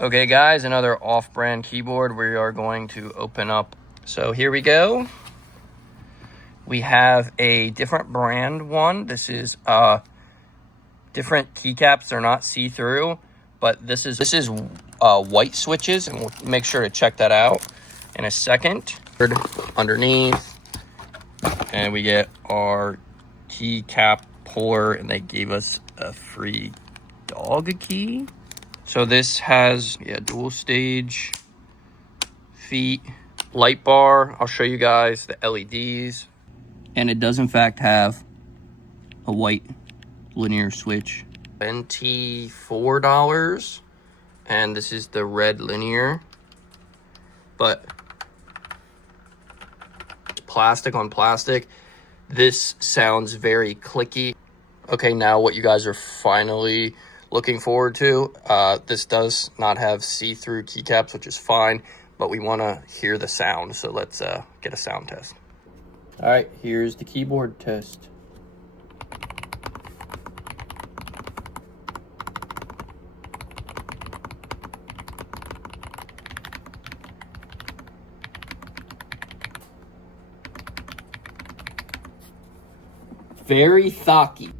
Okay guys, another off-brand keyboard we are going to open up. So here we go. We have a different brand one. This is different keycaps. They're not see-through, but this is white switches, and we'll make sure to check that out in a second. Underneath, and we get our keycap puller, and they gave us a free dog key. So this has dual stage feet, light bar. I'll show you guys the LEDs. And it does in fact have a white linear switch. NT $4, and this is the red linear, but plastic on plastic. This sounds very clicky. Okay, now what you guys are finally looking forward to. This does not have see-through keycaps, which is fine, but we want to hear the sound, so let's get a sound test. All right, here's the keyboard test. Very thocky.